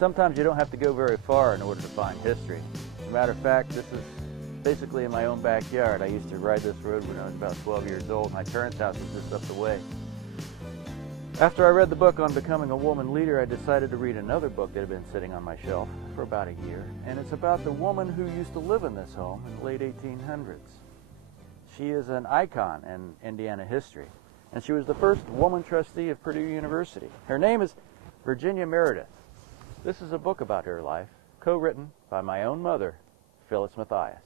Sometimes you don't have to go very far in order to find history. As a matter of fact, this is basically in my own backyard. I used to ride this road when I was about 12 years old. My parents' house was just up the way. After I read the book on becoming a woman leader, I decided to read another book that had been sitting on my shelf for about a year, and it's about the woman who used to live in this home in the late 1800s. She is an icon in Indiana history, and she was the first woman trustee of Purdue University. Her name is Virginia Meredith. This is a book about her life, co-written by my own mother, Phyllis Mattheis.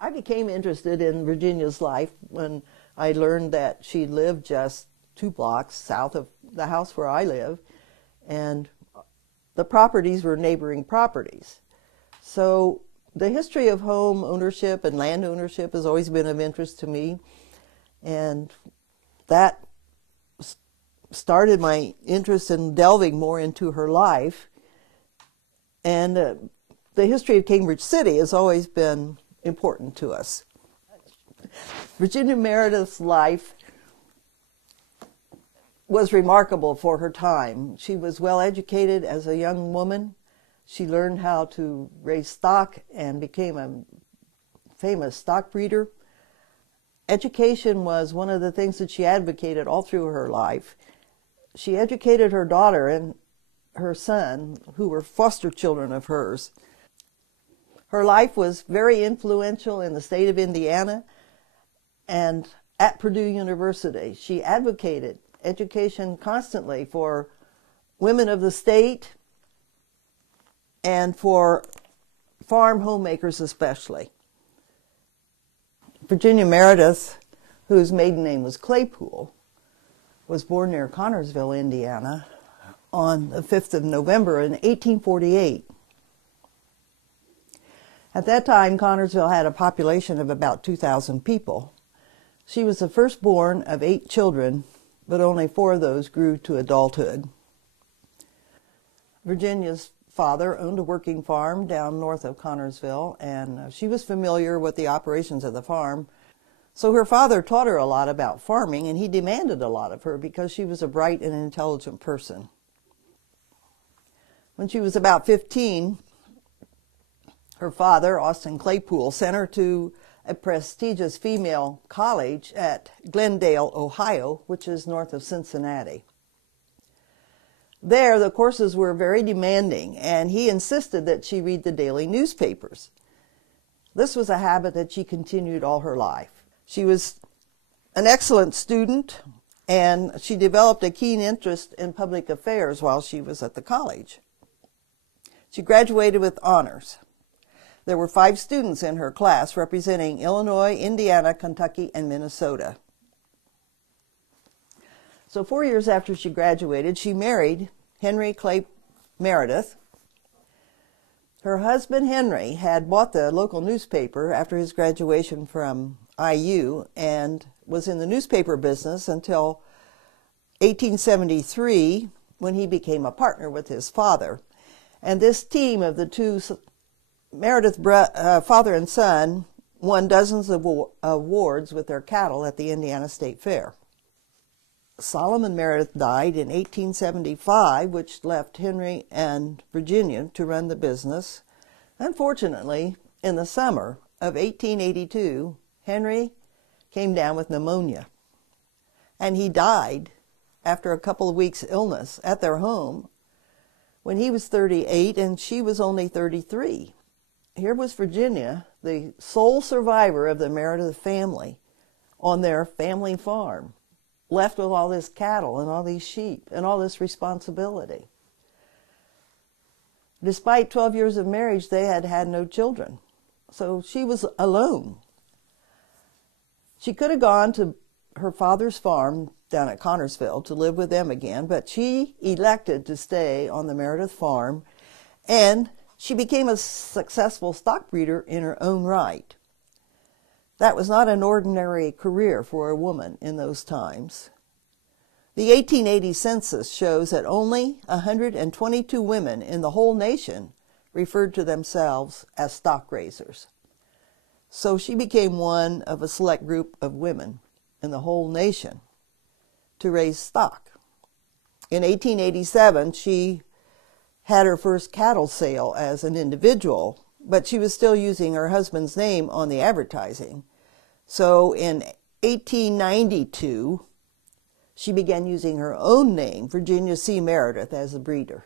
I became interested in Virginia's life when I learned that she lived just 2 blocks south of the house where I live, and the properties were neighboring properties. So the history of home ownership and land ownership has always been of interest to me, and that started my interest in delving more into her life. And the history of Cambridge City has always been important to us. Virginia Meredith's life was remarkable for her time. She was well educated as a young woman. She learned how to raise stock and became a famous stock breeder. Education was one of the things that she advocated all through her life. She educated her daughter and her son, who were foster children of hers. Her life was very influential in the state of Indiana and at Purdue University. She advocated education constantly for women of the state and for farm homemakers especially. Virginia Meredith, whose maiden name was Claypool, was born near Connorsville, Indiana, on the 5th of November in 1848. At that time, Connorsville had a population of about 2,000 people. She was the firstborn of 8 children, but only 4 of those grew to adulthood. Virginia's father owned a working farm down north of Connorsville, and she was familiar with the operations of the farm. So her father taught her a lot about farming, and he demanded a lot of her because she was a bright and intelligent person. When she was about 15, her father, Austin Claypool, sent her to a prestigious female college at Glendale, Ohio, which is north of Cincinnati. There, the courses were very demanding, and he insisted that she read the daily newspapers. This was a habit that she continued all her life. She was an excellent student, and she developed a keen interest in public affairs while she was at the college. She graduated with honors. There were 5 students in her class representing Illinois, Indiana, Kentucky, and Minnesota. So 4 years after she graduated, she married Henry Claypool Meredith. Her husband, Henry, had bought the local newspaper after his graduation from IU and was in the newspaper business until 1873, when he became a partner with his father. And this team of the 2 Meredith, father and son, won dozens of awards with their cattle at the Indiana State Fair. Solomon Meredith died in 1875, which left Henry and Virginia to run the business. Unfortunately, in the summer of 1882, Henry came down with pneumonia, and he died after a couple of weeks' illness at their home when he was 38 and she was only 33. Here was Virginia, the sole survivor of the Meredith family, on their family farm, left with all this cattle and all these sheep and all this responsibility. Despite 12 years of marriage, they had had no children, so she was alone. She could have gone to her father's farm down at Connorsville to live with them again, but she elected to stay on the Meredith farm, and she became a successful stock breeder in her own right. That was not an ordinary career for a woman in those times. The 1880 census shows that only 122 women in the whole nation referred to themselves as stock raisers. So she became one of a select group of women in the whole nation to raise stock. In 1887, she had her first cattle sale as an individual, but she was still using her husband's name on the advertising. So in 1892, she began using her own name, Virginia C. Meredith, as a breeder.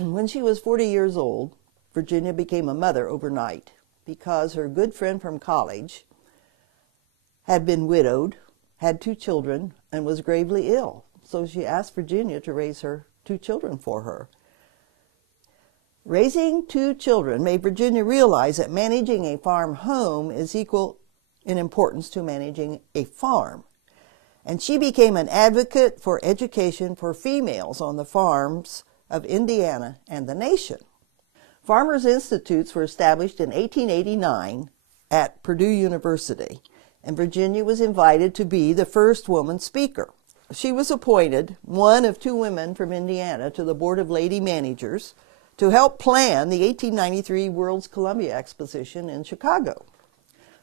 When she was 40 years old, Virginia became a mother overnight because her good friend from college had been widowed, had 2 children, and was gravely ill. So she asked Virginia to raise her 2 children for her. Raising 2 children made Virginia realize that managing a farm home is equal in importance to managing a farm. And she became an advocate for education for females on the farms of Indiana and the nation. Farmers' Institutes were established in 1889 at Purdue University, and Virginia was invited to be the first woman speaker. She was appointed, one of 2 women from Indiana, to the Board of Lady Managers to help plan the 1893 World's Columbia Exposition in Chicago.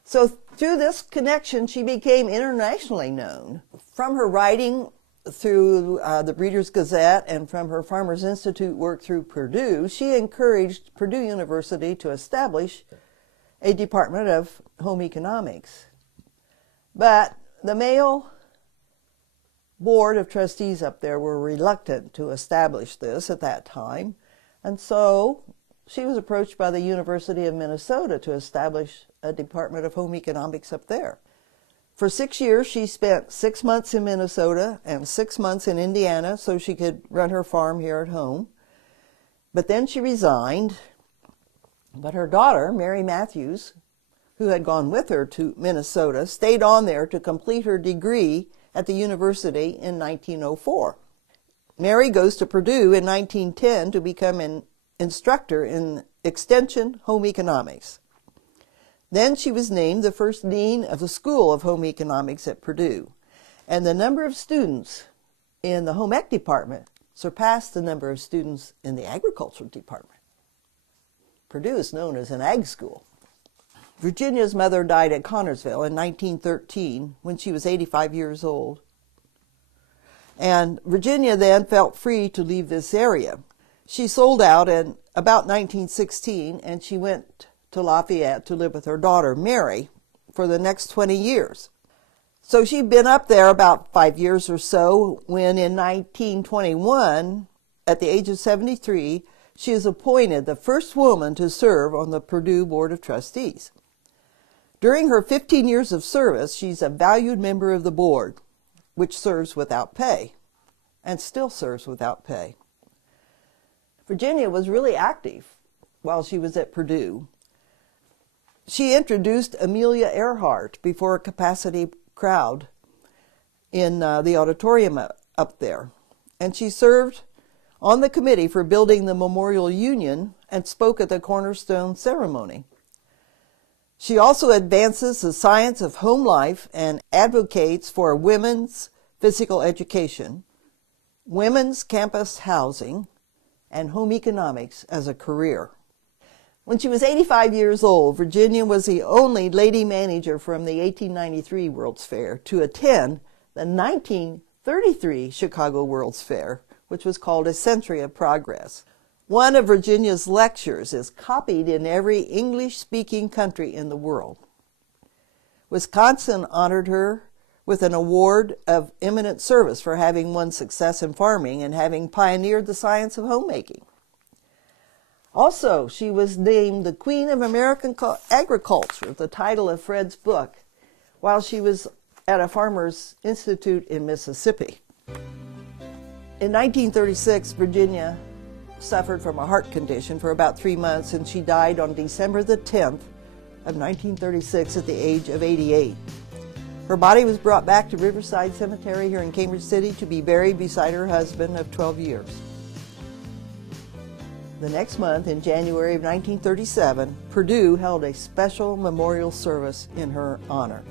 So through this connection, she became internationally known. From her writing through the Breeders' Gazette and from her Farmers Institute work through Purdue, she encouraged Purdue University to establish a Department of Home Economics. But the male board of trustees up there were reluctant to establish this at that time, and so she was approached by the University of Minnesota to establish a Department of Home Economics up there. For 6 years, she spent 6 months in Minnesota and 6 months in Indiana so she could run her farm here at home. But then she resigned. But her daughter, Mary Mattheis, who had gone with her to Minnesota, stayed on there to complete her degree at the university in 1904. Mary goes to Purdue in 1910 to become an instructor in Extension Home Economics. Then she was named the first dean of the School of Home Economics at Purdue, and the number of students in the Home Ec department surpassed the number of students in the agricultural department. Purdue is known as an ag school. Virginia's mother died at Connorsville in 1913 when she was 85 years old. And Virginia then felt free to leave this area. She sold out in about 1916, and she went to Lafayette to live with her daughter, Mary, for the next 20 years. So she'd been up there about 5 years or so when in 1921, at the age of 73, she is appointed the first woman to serve on the Purdue Board of Trustees. During her 15 years of service, she's a valued member of the board, which serves without pay, and still serves without pay. Virginia was really active while she was at Purdue. She introduced Amelia Earhart before a capacity crowd in the auditorium up there, and she served on the committee for building the Memorial Union and spoke at the Cornerstone ceremony. She also advances the science of home life and advocates for women's physical education, women's campus housing, and home economics as a career. When she was 85 years old, Virginia was the only lady manager from the 1893 World's Fair to attend the 1933 Chicago World's Fair, which was called A Century of Progress. One of Virginia's lectures is copied in every English-speaking country in the world. Wisconsin honored her with an award of eminent service for having won success in farming and having pioneered the science of homemaking. Also, she was named the Queen of American Agriculture, the title of Fred's book, while she was at a Farmers Institute in Mississippi. In 1936, Virginia suffered from a heart condition for about 3 months, and she died on December the 10th of 1936 at the age of 88. Her body was brought back to Riverside Cemetery here in Cambridge City to be buried beside her husband of 12 years. The next month, in January of 1937, Purdue held a special memorial service in her honor.